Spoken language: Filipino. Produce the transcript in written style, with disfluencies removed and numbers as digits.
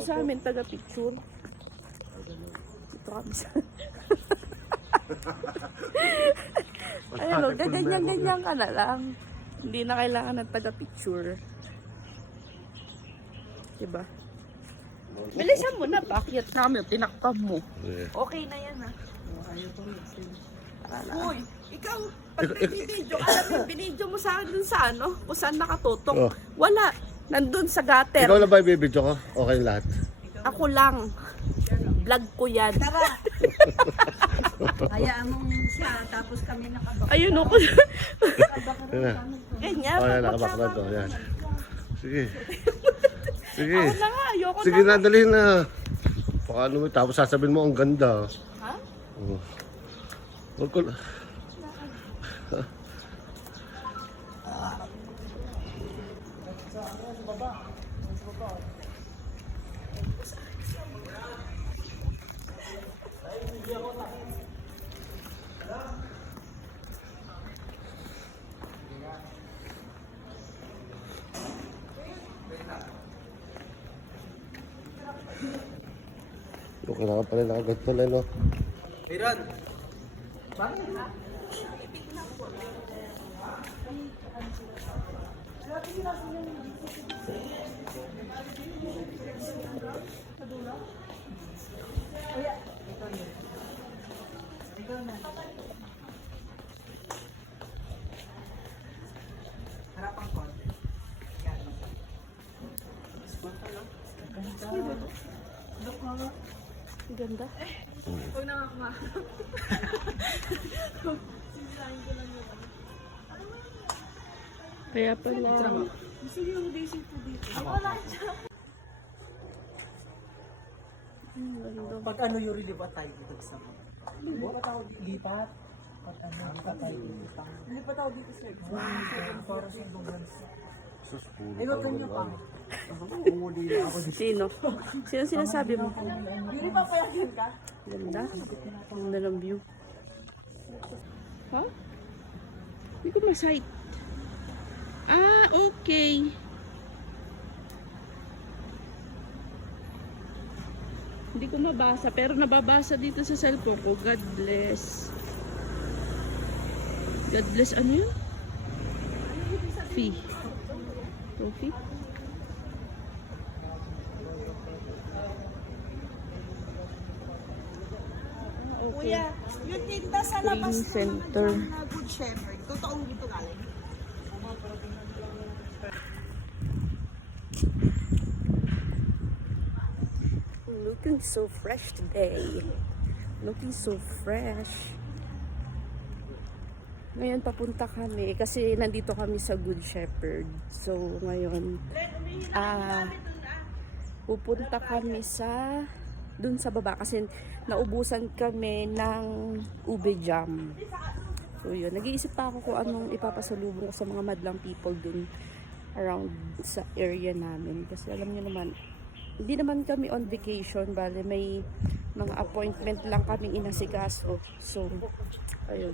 mo sa amin, taga-picture. Dito kami sa... Ayun o, ganyan-ganyan ka na lang. Hindi na kailangan ng taga-picture. Diba? Bilisan mo na, pakyat namin, tinakpan mo. Okay na yan ha. Uy, ikaw, pag binidyo, alam mo, binidyo mo sa akin dun sa ano, kung saan nakatutok. Oh. Wala, nandun sa gutter. Ikaw na ba ibibidyo ko? Okay lahat. Ako lang. Vlog ko yan. Hayaan mong siya, tapos kami nakabak. Ayun o. Yan na. Ganyan. Oh, yan, nakabak na to. Yan. Sige. Sige. Ako na nga, ayoko Sige na. na, dali na. Paano mo, tapos sasabihin mo ang ganda. Ha? Oh. Huwag ko na. Kailangan pala nakagat pala, no? Iran! Harapan ko. Ang ganda. Huwag na nga kuma. Kaya pala. Sige yung daisy po dito. Ang ganda. Pag ano yung lilipat tayo dito sa mga. Lipat ako lipat. Pag ano, lipat tayo dito. Lipat ako dito sir. Para sa buwan. Sus, puro Ay, wag kanya pa. Uuli na ako dito. Sino? Sino sinasabi mo? Hindi pa payakin ka? Ganda. Ganda ng view. Ha? Hindi ko ma-sight. Ah, okay. Hindi ko mabasa, pero nababasa dito sa cellphone ko. God bless. God bless, ano yun? Fee. Coffee? Kuya, yung tinda sa labas Training center. na Good Shepherd. Totoong dito galing. Looking so fresh today. Looking so fresh. Ngayon papunta kami kasi nandito kami sa Good Shepherd. So ngayon pupunta kami sa dun sa baba kasi naubusan kami ng ube jam. So yun, nag-iisip pa ako kung anong ipapasalubong ko sa mga madlang people dun around sa area namin. Kasi alam niyo naman, hindi naman kami on vacation, bale may mga appointment lang kaming inasikaso. So ayun.